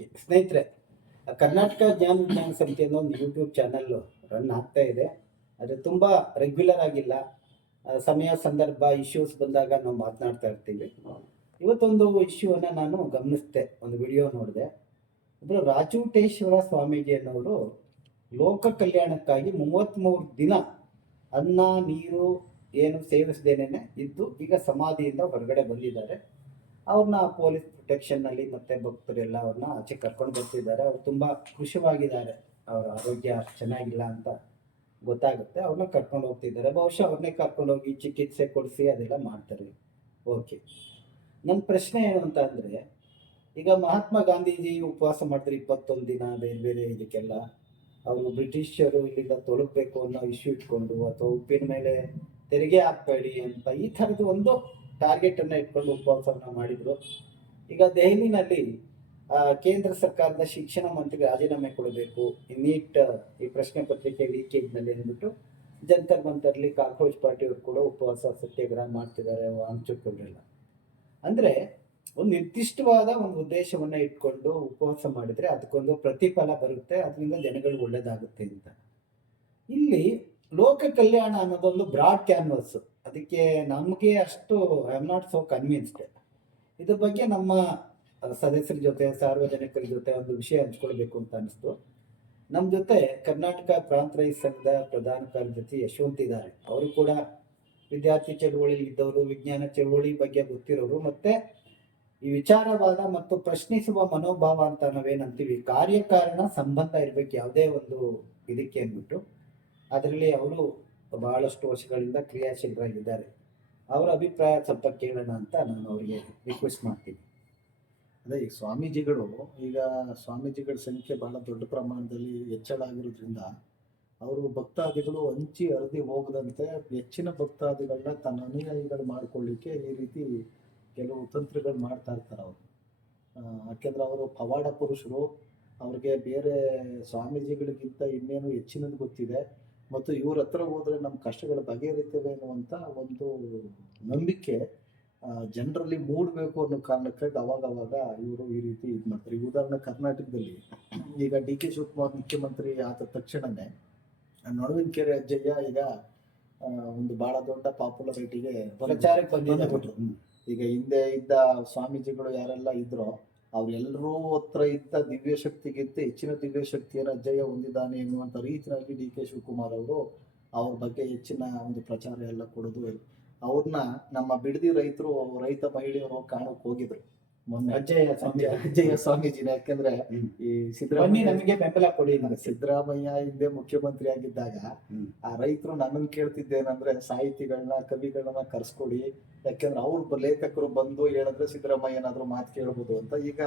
Okay ಸ್ನೇಹಿತರೆ, ಕರ್ನಾಟಕ ಜ್ಞಾನ ವಿಜ್ಞಾನ ಸಮಿತಿ ಅನ್ನೋ ಒಂದು ಯೂಟ್ಯೂಬ್ ಚಾನಲ್ ರನ್ ಆಗ್ತಾ ಇದೆ. ಅದು ತುಂಬ ರೆಗ್ಯುಲರ್ ಆಗಿಲ್ಲ. ಸಮಯ ಸಂದರ್ಭ ಇಶ್ಯೂಸ್ ಬಂದಾಗ ನಾವು ಮಾತನಾಡ್ತಾ ಇರ್ತೀವಿ. ಇವತ್ತೊಂದು ಇಶ್ಯೂವನ್ನು ನಾನು ಗಮನಿಸಿದೆ, ಒಂದು ವಿಡಿಯೋ ನೋಡಿದೆ. ಒಬ್ಬರು ರಾಜೂಟೇಶ್ವರ ಸ್ವಾಮೀಜಿ ಅನ್ನೋರು ಲೋಕ ಕಲ್ಯಾಣಕ್ಕಾಗಿ 33 ದಿನ ಅನ್ನ ನೀರು ಏನು ಸೇವಿಸದೇನೆ ಇದ್ದು ಈಗ ಸಮಾಧಿಯಿಂದ ಹೊರಗಡೆ ಬಂದಿದ್ದಾರೆ. ಅವ್ರನ್ನ ಪೊಲೀಸ್ ಪ್ರೊಟೆಕ್ಷನ್ನಲ್ಲಿ ಮತ್ತು ಭಕ್ತರೆಲ್ಲ ಅವ್ರನ್ನ ಆಚೆ ಕರ್ಕೊಂಡು ಬರ್ತಿದ್ದಾರೆ. ಅವ್ರು ತುಂಬ ಖುಷಿಯಾಗಿದ್ದಾರೆ. ಅವರ ಆರೋಗ್ಯ ಚೆನ್ನಾಗಿಲ್ಲ ಅಂತ ಗೊತ್ತಾಗುತ್ತೆ. ಅವ್ರನ್ನ ಕರ್ಕೊಂಡು ಹೋಗ್ತಿದ್ದಾರೆ. ಬಹುಶಃ ಅವ್ರನ್ನೇ ಕರ್ಕೊಂಡೋಗಿ ಚಿಕಿತ್ಸೆ ಕೊಡಿಸಿ ಅದೆಲ್ಲ ಮಾಡ್ತಾರೆ. ಓಕೆ, ನನ್ನ ಪ್ರಶ್ನೆ ಏನು ಅಂತ ಅಂದರೆ, ಈಗ ಮಹಾತ್ಮ ಗಾಂಧೀಜಿ ಉಪವಾಸ ಮಾಡಿದ್ರೆ 21 ದಿನ ಬೇರೆ ಬೇರೆ ಇದಕ್ಕೆಲ್ಲ ಅವರು ಬ್ರಿಟಿಷರು ಇಲ್ಲಿಂದ ತೊಲಗಬೇಕು ಅನ್ನೋ ಇಶ್ಯೂ ಇಟ್ಕೊಂಡು, ಅಥವಾ ಉಪ್ಪಿನ ಮೇಲೆ ತೆರಿಗೆ ಹಾಕಬೇಡಿ ಅಂತ ಈ ಥರದ್ದು ಒಂದು ಟಾರ್ಗೆಟನ್ನು ಇಟ್ಕೊಂಡು ಉಪವಾಸವನ್ನು ಮಾಡಿದರು. ಈಗ ದೆಹಲಿನಲ್ಲಿ ಕೇಂದ್ರ ಸರ್ಕಾರದ ಶಿಕ್ಷಣ ಮಂತ್ರಿ ರಾಜೀನಾಮೆ ಕೊಡಬೇಕು, ನೀಟ್ ಈ ಪ್ರಶ್ನೆ ಪತ್ರಿಕೆ ಲೀಕೇಜ್ನಲ್ಲಿ ಅಂದ್ಬಿಟ್ಟು ಜಂತರ್ ಮಂತರ್ಲಿ ಕಾಕ್ರೋಚ್ ಪಾರ್ಟಿಯವರು ಕೂಡ ಉಪವಾಸ ಸತ್ಯಾಗ್ರಹ ಮಾಡ್ತಿದ್ದಾರೆ. ವಾಂಚಕರೆಲ್ಲ ಅಂದರೆ ಒಂದು ನಿರ್ದಿಷ್ಟವಾದ ಒಂದು ಉದ್ದೇಶವನ್ನು ಇಟ್ಕೊಂಡು ಉಪವಾಸ ಮಾಡಿದರೆ ಅದಕ್ಕೊಂದು ಪ್ರತಿಫಲ ಬರುತ್ತೆ, ಅದರಿಂದ ಜನಗಳಿಗೆ ಒಳ್ಳೆಯದಾಗುತ್ತೆ ಅಂತ. ಇಲ್ಲಿ ಲೋಕ ಕಲ್ಯಾಣ ಅನ್ನೋದೊಂದು ಬ್ರಾಡ್ ಕ್ಯಾನ್ವಸ್. ಅದಕ್ಕೆ ನಮಗೆ ಅಷ್ಟು I am not so convinced. ಇದ್ರ ಬಗ್ಗೆ ನಮ್ಮ ಸದಸ್ಯರ ಜೊತೆ ಸಾರ್ವಜನಿಕರ ಜೊತೆ ಒಂದು ವಿಷಯ ಹಂಚ್ಕೊಳ್ಬೇಕು ಅಂತ ಅನಿಸ್ತು. ನಮ್ಮ ಜೊತೆ ಕರ್ನಾಟಕ ಪ್ರಾಂತ ರೈತ ಸಂಘದ ಪ್ರಧಾನ ಕಾರ್ಯದರ್ಶಿ ಯಶವಂತ್ ಇದ್ದಾರೆ. ಅವರು ಕೂಡ ವಿದ್ಯಾರ್ಥಿ ಚಳುವಳಿ ಇದ್ದವರು, ವಿಜ್ಞಾನ ಚಳುವಳಿ ಬಗ್ಗೆ ಗೊತ್ತಿರೋರು, ಮತ್ತೆ ಈ ವಿಚಾರವಾದ ಮತ್ತು ಪ್ರಶ್ನಿಸುವ ಮನೋಭಾವ ಅಂತ ನಾವೇನಂತೀವಿ, ಕಾರ್ಯಕಾರಣ ಸಂಬಂಧ ಇರಬೇಕು ಯಾವುದೇ ಒಂದು ಇದಕ್ಕೆ ಅಂದ್ಬಿಟ್ಟು. ಅದರಲ್ಲಿ ಅವರು ಬಹಳಷ್ಟು ವರ್ಷಗಳಿಂದ ಕ್ರಿಯಾಶೀಲರಾಗಿದ್ದಾರೆ. ಅವರ ಅಭಿಪ್ರಾಯ ಸ್ವಲ್ಪ ಕೇಳೋಣ ಅಂತ ನಾನು ಅವರಿಗೆ ರಿಕ್ವೆಸ್ಟ್ ಮಾಡ್ತೀನಿ. ಅದೇ ಈ ಸ್ವಾಮೀಜಿಗಳ ಸಂಖ್ಯೆ ಬಹಳ ದೊಡ್ಡ ಪ್ರಮಾಣದಲ್ಲಿ ಹೆಚ್ಚಳ ಆಗಿರೋದ್ರಿಂದ ಅವರು ಭಕ್ತಾದಿಗಳು ಹಂಚಿ ಹರಿದಿ ಹೋಗದಂತೆ ಹೆಚ್ಚಿನ ಭಕ್ತಾದಿಗಳನ್ನ ತನ್ನ ಅನುಯಾಯಿಗಳು ಮಾಡ್ಕೊಳ್ಳಿಕ್ಕೆ ಈ ರೀತಿ ಕೆಲವು ತಂತ್ರಗಳು ಮಾಡ್ತಾ ಇರ್ತಾರೆ ಅವರು. ಯಾಕೆಂದ್ರೆ ಅವರು ಪವಾಡ ಪುರುಷರು, ಅವ್ರಿಗೆ ಬೇರೆ ಸ್ವಾಮೀಜಿಗಳಿಗಿಂತ ಇನ್ನೇನು ಹೆಚ್ಚಿನದು ಗೊತ್ತಿದೆ, ಮತ್ತು ಇವ್ರ ಹತ್ರ ಹೋದ್ರೆ ನಮ್ಮ ಕಷ್ಟಗಳು ಬಗೆಹರಿತವೆ ಅನ್ನುವಂಥ ಒಂದು ನಂಬಿಕೆ ಜನರಲ್ಲಿ ಮೂಡಬೇಕು ಅನ್ನೋ ಕಾರಣಕ್ಕಾಗಿ ಅವಾಗ ಇವರು ಈ ರೀತಿ ಇದು ಮಾಡ್ತಾರೆ. ಈ ಉದಾಹರಣೆ ಕರ್ನಾಟಕದಲ್ಲಿ ಈಗ ಡಿ ಕೆ ಶಿವಕುಮಾರ್ ಮುಖ್ಯಮಂತ್ರಿ ಆದ ತಕ್ಷಣನೇ ನಡುವಿನಕೆರೆ ಅಜ್ಜಯ್ಯ ಈಗ ಒಂದು ಬಹಳ ದೊಡ್ಡ ಪಾಪ್ಯುಲಾರಿಟಿಗೆ ಪ್ರಚಾರಕ್ಕೆ ಬಂದಿದ್ರು. ಈಗ ಹಿಂದೆ ಇದ್ದ ಸ್ವಾಮೀಜಿಗಳು ಯಾರೆಲ್ಲ ಇದ್ರೋ ಅವ್ರೆಲ್ಲರೂ ಹತ್ರ ಇದ್ದ ದಿವ್ಯ ಶಕ್ತಿಗಿಂತ ಹೆಚ್ಚಿನ ದಿವ್ಯ ಶಕ್ತಿಯನ್ನು ಅಜ್ಜಯ್ಯ ಹೊಂದಿದ್ದಾನೆ ಎನ್ನುವಂಥ ರೀತಿಯಲ್ಲಿ ಡಿ ಕೆ ಶಿವಕುಮಾರ್ ಅವರು ಅವ್ರ ಬಗ್ಗೆ ಹೆಚ್ಚಿನ ಒಂದು ಪ್ರಚಾರ ಎಲ್ಲ ಕೊಡೋದು. ಅವ್ರನ್ನ ನಮ್ಮ ಬಿಡದಿ ರೈತ ಮಹಿಳೆಯರು ಕಾಣೋಕೆ ಹೋಗಿದ್ರು ಮೊನ್ನೆ ಅಜ್ಜಯ್ಯ ಸ್ವಾಮೀಜಿನ. ಯಾಕೆಂದ್ರೆ ಈ ನಮಗೆ ಬೆಂಬಲ ಕೊಡಿ, ಸಿದ್ದರಾಮಯ್ಯ ಹಿಂದೆ ಮುಖ್ಯಮಂತ್ರಿ ಆಗಿದ್ದಾಗ ಆ ರೈತರು ನನ್ನನ್ನು ಕೇಳ್ತಿದ್ದೇನಂದ್ರೆ ಸಾಹಿತಿಗಳನ್ನ ಕವಿಗಳನ್ನ ಕರ್ಸ್ಕೊಡಿ, ಯಾಕೆಂದ್ರೆ ಅವ್ರ ಲೇಖಕರು ಬಂದು ಹೇಳಿದ್ರೆ ಸಿದ್ದರಾಮಯ್ಯ ಏನಾದ್ರು ಮಾತು ಕೇಳ್ಬೋದು ಅಂತ. ಈಗ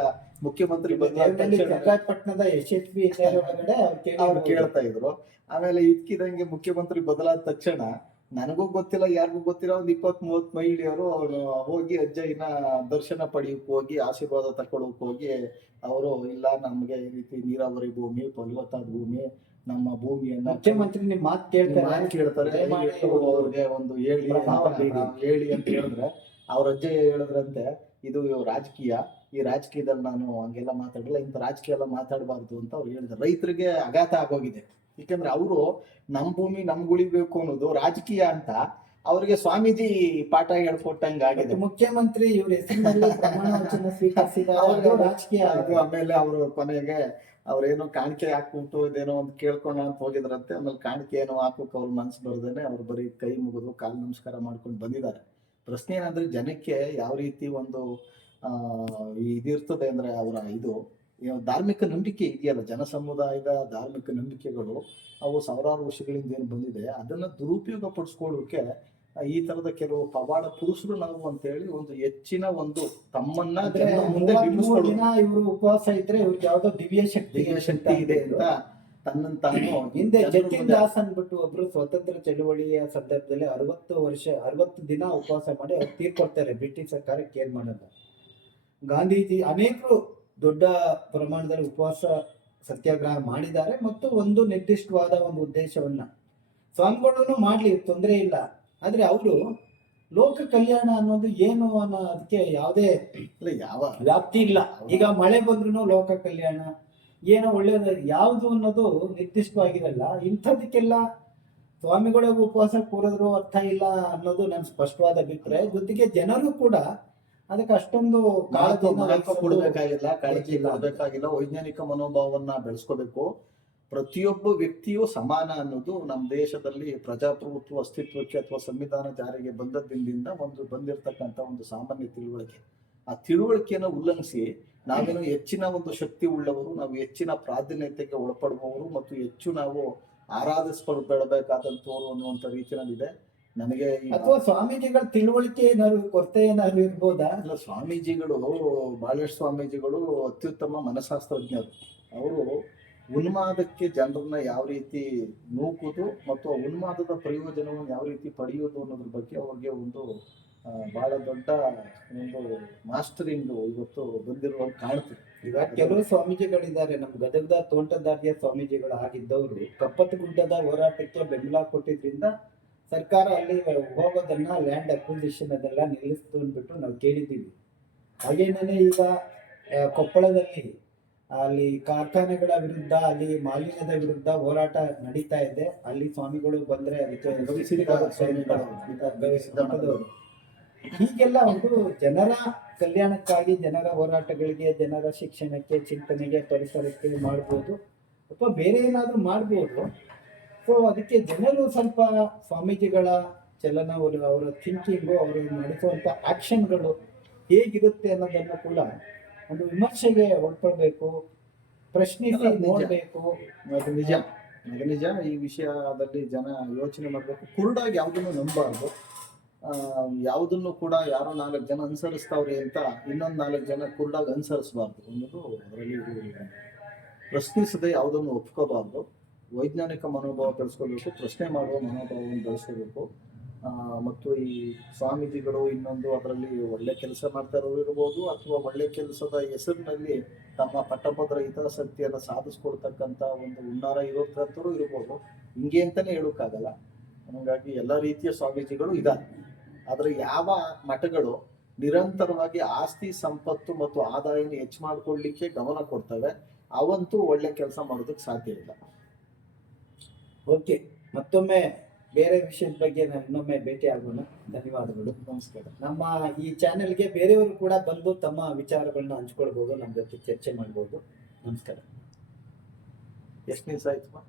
ಮುಖ್ಯಮಂತ್ರಿ ಪಟ್ಟಣದ ಯಶಸ್ವಿ ಅವ್ರು ಕೇಳ್ತಾ ಇದ್ರು. ಆಮೇಲೆ ಇದ್ಕಿದಂಗೆ ಮುಖ್ಯಮಂತ್ರಿ ಬದಲಾದ ತಕ್ಷಣ ನನಗೂ ಗೊತ್ತಿಲ್ಲ ಯಾರಿಗೂ ಗೊತ್ತಿಲ್ಲ ಒಂದು 20-30 ಮಹಿಳೆಯರು ಹೋಗಿ ಅಜ್ಜಯ್ಯನ ದರ್ಶನ ಪಡೆಯಕ್ಕೆ ಹೋಗಿ ಆಶೀರ್ವಾದ ತಗೊಳಕ್ ಹೋಗಿ ಅವರು ಇಲ್ಲ ನಮ್ಗೆ ಈ ರೀತಿ ನೀರಾವರಿ ಭೂಮಿ, ಫಲವತ್ತಾದ ಭೂಮಿ, ನಮ್ಮ ಭೂಮಿಯನ್ನ ಮುಖ್ಯಮಂತ್ರಿ ನಿಮ್ ಮಾತು ಕೇಳ್ತಾರೆ ಅವ್ರಿಗೆ ಒಂದು ಹೇಳಿ ಅಂತ ಹೇಳಿದ್ರೆ ಅವ್ರ ಅಜ್ಜಯ್ಯ ಹೇಳಿದ್ರಂತೆ ಇದು ರಾಜಕೀಯ, ಈ ರಾಜಕೀಯದಲ್ಲಿ ನಾನು ಹಂಗೆಲ್ಲ ಮಾತಾಡಲ್ಲ, ಇಂಥ ರಾಜಕೀಯ ಎಲ್ಲ ಮಾತಾಡಬಾರ್ದು ಅಂತ ಅವ್ರು ಹೇಳಿದ್ರು. ರೈತರಿಗೆ ಆಘಾತ ಆಗೋಗಿದೆ. ಯಾಕಂದ್ರೆ ಅವರು ನಮ್ಮ ಭೂಮಿ ನಮ್ಗೆ ಉಳಿಬೇಕು ಅನ್ನೋದು ರಾಜಕೀಯ ಅಂತ ಅವ್ರಿಗೆ ಸ್ವಾಮೀಜಿ ಪಾಠ ಹೇಳ್ಕೊಟ್ಟಂಗ ಆಗಿದೆ. ಮುಖ್ಯಮಂತ್ರಿ ಇವ್ರ ಹೆಸರಿನಲ್ಲಿ ಪ್ರಮಾಣ ವಚನ ಸ್ವೀಕರಿಸಿದ ರಾಜಕೀಯ. ಆಮೇಲೆ ಅವರು ಕೊನೆಗೆ ಅವ್ರೇನೋ ಕಾಣಿಕೆ ಹಾಕ್ಬಿಟ್ಟು ಇದೇನೋ ಒಂದು ಕೇಳ್ಕೊಂಡ ಅಂತ ಹೋಗಿದ್ರಂತೆ. ಆಮೇಲೆ ಕಾಣಿಕೆ ಏನೋ ಹಾಕೋಕೆ ಅವ್ರ ಮನ್ಸು ಬರ್ದೇನೆ ಅವ್ರು ಬರೀ ಕೈ ಮುಗಿದು ಕಾಲು ನಮಸ್ಕಾರ ಮಾಡ್ಕೊಂಡು ಬಂದಿದ್ದಾರೆ. ಪ್ರಶ್ನೆ ಏನಂದ್ರೆ ಜನಕ್ಕೆ ಯಾವ ರೀತಿ ಒಂದು ಇದಿರ್ತದೆ ಅಂದ್ರೆ ಅವರ ಇದು ಧಾರ್ಮಿಕ ನಂಬಿಕೆ ಇದೆಯಲ್ಲ, ಜನ ಸಮುದಾಯದ ಧಾರ್ಮಿಕ ನಂಬಿಕೆಗಳು ಅವು ಸಾವಿರಾರು ವರ್ಷಗಳಿಂದ ಏನು ಬಂದಿದೆ ಅದನ್ನ ದುರುಪಯೋಗ ಪಡಿಸ್ಕೊಳ್ಳೋಕೆ ಈ ತರದ ಕೆಲವು ಪವಾಡ ಪುರುಷರು ನಾವು ಅಂತ ಹೇಳಿ ಒಂದು ಹೆಚ್ಚಿನ ಒಂದು ತಮ್ಮನ್ನ ಮುಂದೆ ಇವರು ಉಪವಾಸ ಇದ್ರೆ ಇವ್ರಿಗೆ ಯಾವ್ದೋ ದಿವ್ಯ ಶಕ್ತಿ ಇದೆ ಅಂತ ತನ್ನನ್ನು ತಾನು ಹಿಂದೆ ಜತಿನ್ ದಾಸ್ ಅಂದ್ಬಿಟ್ಟು ಒಬ್ರು ಸ್ವತಂತ್ರ ಚಳುವಳಿಯ ಸಂದರ್ಭದಲ್ಲಿ 60 ದಿನ ಉಪವಾಸ ಮಾಡಿ ಅವ್ರು ತೀರ್ಕೊಡ್ತಾರೆ. ಬ್ರಿಟಿಷ್ ಸರ್ಕಾರಕ್ಕೆ ಏನ್ ಮಾಡಲ್ಲ. ಗಾಂಧೀಜಿ ಅನೇಕರು ದೊಡ್ಡ ಪ್ರಮಾಣದಲ್ಲಿ ಉಪವಾಸ ಸತ್ಯಾಗ್ರಹ ಮಾಡಿದ್ದಾರೆ ಮತ್ತು ಒಂದು ನಿರ್ದಿಷ್ಟವಾದ ಒಂದು ಉದ್ದೇಶವನ್ನ ಸ್ವಾಮಿಗಳನ್ನು ಮಾಡ್ಲಿ, ತೊಂದರೆ ಇಲ್ಲ. ಆದ್ರೆ ಅವರು ಲೋಕ ಕಲ್ಯಾಣ ಅನ್ನೋದು ಏನು ಅನ್ನೋದಕ್ಕೆ ಯಾವುದೇ ಇಲ್ಲ ಯಾವ ವ್ಯಾಪ್ತಿ ಇಲ್ಲ. ಈಗ ಮಳೆ ಬಂದ್ರೂ ಲೋಕ ಕಲ್ಯಾಣ, ಏನೋ ಒಳ್ಳೇದು ಯಾವುದು ಅನ್ನೋದು ನಿರ್ದಿಷ್ಟವಾಗಿರಲ್ಲ. ಇಂಥದಕ್ಕೆಲ್ಲ ಸ್ವಾಮಿಗಳಿಗೆ ಉಪವಾಸ ಕೂರಿದ್ರು ಅರ್ಥ ಇಲ್ಲ ಅನ್ನೋದು ನನ್ನ ಸ್ಪಷ್ಟವಾದ ಅಭಿಪ್ರಾಯ. ಜೊತೆಗೆ ಜನರು ಕೂಡ ಅದಕ್ಕೆ ಅಷ್ಟೊಂದು ಮಹತ್ವ ಕೊಡಬೇಕಾಗಿಲ್ಲ, ಕಾಳಜಿ ಕೊಡಬೇಕಾಗಿಲ್ಲ. ವೈಜ್ಞಾನಿಕ ಮನೋಭಾವವನ್ನ ಬೆಳೆಸ್ಕೋಬೇಕು. ಪ್ರತಿಯೊಬ್ಬ ವ್ಯಕ್ತಿಯೂ ಸಮಾನ ಅನ್ನೋದು ನಮ್ಮ ದೇಶದಲ್ಲಿ ಪ್ರಜಾಪ್ರಭುತ್ವ ಅಸ್ತಿತ್ವಕ್ಕೆ ಅಥವಾ ಸಂವಿಧಾನ ಜಾರಿಗೆ ಬಂದದ್ದಿಂದ ಬಂದಿರತಕ್ಕಂಥ ಒಂದು ಸಾಮಾನ್ಯ ತಿಳುವಳಿಕೆ. ಆ ತಿಳುವಳಿಕೆಯನ್ನು ಉಲ್ಲಂಘಿಸಿ ನಾವೇನು ಹೆಚ್ಚಿನ ಒಂದು ಶಕ್ತಿ ಉಳ್ಳವರು, ನಾವು ಹೆಚ್ಚಿನ ಪ್ರಾಧಾನ್ಯತೆಗೆ ಒಳಪಡುವವರು ಮತ್ತು ಹೆಚ್ಚು ನಾವು ಆರಾಧಿಸಲ್ಪಡಬೇಕಾದಂತವರು ಅನ್ನುವಂಥ ರೀತಿಯಲ್ಲಿದೆ. ನನಗೆ ಅಥವಾ ಸ್ವಾಮೀಜಿಗಳ ತಿಳುವಳಿಕೆ ಏನಾದ್ರು ಕೊರತೆ ಏನಾದ್ರು ಇರ್ಬೋದಾ? ಇಲ್ಲ, ಸ್ವಾಮೀಜಿಗಳು ಬಾಳೇಶ್ ಸ್ವಾಮೀಜಿಗಳು ಅತ್ಯುತ್ತಮ ಮನಃಶಾಸ್ತ್ರಜ್ಞರು. ಅವರು ಉನ್ಮಾದಕ್ಕೆ ಜನರನ್ನ ಯಾವ ರೀತಿ ನೂಕುವುದು ಮತ್ತು ಆ ಉನ್ಮಾದದ ಪ್ರಯೋಜನವನ್ನು ಯಾವ ರೀತಿ ಪಡೆಯುವುದು ಅನ್ನೋದ್ರ ಬಗ್ಗೆ ಅವ್ರಿಗೆ ಒಂದು ಬಹಳ ದೊಡ್ಡ ಒಂದು ಮಾಸ್ಟರಿಂಗ್ ಇವತ್ತು ಬಂದಿರುವಂಗೆ ಕಾಣ್ತದೆ. ಈಗ ಕೆಲವು ಸ್ವಾಮೀಜಿಗಳಿದ್ದಾರೆ, ನಮ್ಮ ಗದಗದ ತೋಂಟದಾರ್ಯ ಸ್ವಾಮೀಜಿಗಳು ಆಗಿದ್ದವರು ಕಪ್ಪತ್ತಗುಡ್ಡದ ಹೋರಾಟಕ್ಕೆ ಬೆಂಬಲ ಕೊಟ್ಟಿದ್ರಿಂದ ಸರ್ಕಾರ ಅಲ್ಲಿ ಹೋಗೋದನ್ನ, ಲ್ಯಾಂಡ್ ಅಕ್ವಿಸಿಷನ್ ಅದೆಲ್ಲ ನಿಲ್ಲಿಸ್ತು ಅಂದ್ಬಿಟ್ಟು ನಾವು ಕೇಳಿದ್ದೀವಿ. ಹಾಗೇನೇ ಈಗ ಕೊಪ್ಪಳದಲ್ಲಿ ಅಲ್ಲಿ ಕಾರ್ಖಾನೆಗಳ ವಿರುದ್ಧ, ಅಲ್ಲಿ ಮಾಲಿನ್ಯದ ವಿರುದ್ಧ ಹೋರಾಟ ನಡೀತಾ ಇದೆ. ಅಲ್ಲಿ ಸ್ವಾಮಿಗಳು ಬಂದ್ರೆ ಹೀಗೆಲ್ಲ ಒಂದು ಜನರ ಕಲ್ಯಾಣಕ್ಕಾಗಿ, ಜನರ ಹೋರಾಟಗಳಿಗೆ, ಜನರ ಶಿಕ್ಷಣಕ್ಕೆ, ಚಿಂತನೆಗೆ, ಪರಿಸರಕ್ಕೆ ಮಾಡ್ಬೋದು ಅಥವಾ ಬೇರೆ ಏನಾದರೂ ಮಾಡ್ಬೋದು. ಸೊ ಅದಕ್ಕೆ ಜನರು ಸ್ವಲ್ಪ ಸ್ವಾಮೀಜಿಗಳ ಚಲನ, ಅವರ ಥಿಂಕಿಂಗು, ಅವರು ನಡೆಸುವಂಥ ಆಕ್ಷನ್ಗಳು ಹೇಗಿರುತ್ತೆ ಅನ್ನೋದನ್ನು ಕೂಡ ಒಂದು ವಿಮರ್ಶೆಗೆ ಒಳಪಡಬೇಕು, ಪ್ರಶ್ನಿಸಿ ನೋಡಬೇಕು. ಅದು ನಿಜ. ಈ ವಿಷಯದಲ್ಲಿ ಜನ ಯೋಚನೆ ಮಾಡಬೇಕು. ಕುರುಡಾಗಿ ಯಾವುದನ್ನು ನಂಬಬಾರ್ದು. ಯಾವುದನ್ನು ಕೂಡ ಯಾರೋ 4 ಜನ ಅನುಸರಿಸ್ತಾವ್ರಿ ಅಂತ ಇನ್ನೊಂದು 4 ಜನ ಕುರುಡಾಗಿ ಅನುಸರಿಸಬಾರ್ದು ಅನ್ನೋದು ಅದರಲ್ಲಿ ಪ್ರಶ್ನಿಸದೆ ಯಾವುದನ್ನು ಒಪ್ಕೋಬಾರ್ದು. ವೈಜ್ಞಾನಿಕ ಮನೋಭಾವ ಬೆಳೆಸ್ಕೋಬೇಕು, ಪ್ರಶ್ನೆ ಮಾಡುವ ಮನೋಭಾವವನ್ನು ಬೆಳೆಸ್ಕೋಬೇಕು. ಮತ್ತು ಈ ಸ್ವಾಮೀಜಿಗಳು ಇನ್ನೊಂದು ಅದರಲ್ಲಿ ಒಳ್ಳೆ ಕೆಲಸ ಮಾಡ್ತಾ ಇರೋರು ಇರ್ಬೋದು, ಅಥವಾ ಒಳ್ಳೆ ಕೆಲಸದ ಹೆಸರಿನಲ್ಲಿ ತಮ್ಮ ಪಟ್ಟಭದ್ರ ಹಿತಾಸಕ್ತಿಯನ್ನು ಸಾಧಿಸ್ಕೊಳ್ತಕ್ಕಂಥ ಒಂದು ಹುನ್ನಾರ ಇರೋಂಥವ್ರು ಇರ್ಬೋದು. ಹಿಂಗೆ ಅಂತಾನೆ ಹೇಳೋಕ್ಕಾಗಲ್ಲ. ಹಾಗಾಗಿ ಎಲ್ಲ ರೀತಿಯ ಸ್ವಾಮೀಜಿಗಳು ಇದ್ದಾರೆ. ಆದರೆ ಯಾವ ಮಠಗಳು ನಿರಂತರವಾಗಿ ಆಸ್ತಿ ಸಂಪತ್ತು ಮತ್ತು ಆದಾಯನ ಹೆಚ್ಚು ಮಾಡ್ಕೊಳ್ಳಿಕ್ಕೆ ಗಮನ ಕೊಡ್ತವೆ, ಅವಂತೂ ಒಳ್ಳೆ ಕೆಲಸ ಮಾಡೋದಕ್ಕೆ ಸಾಧ್ಯ ಇಲ್ಲ. ಓಕೆ, ಮತ್ತೊಮ್ಮೆ ಬೇರೆ ವಿಷಯದ ಬಗ್ಗೆ ನಾನು ಇನ್ನೊಮ್ಮೆ ಭೇಟಿ ಆಗೋಣ. ಧನ್ಯವಾದಗಳು, ನಮಸ್ಕಾರ. ನಮ್ಮ ಈ ಚಾನೆಲ್ಗೆ ಬೇರೆಯವರು ಕೂಡ ಬಂದು ತಮ್ಮ ವಿಚಾರಗಳನ್ನ ಹಂಚ್ಕೊಳ್ಬೋದು, ನಮ್ಮ ಜೊತೆ ಚರ್ಚೆ ಮಾಡ್ಬೋದು. ನಮಸ್ಕಾರ. ಎಷ್ಟು ದಿವಸ ಆಯ್ತು?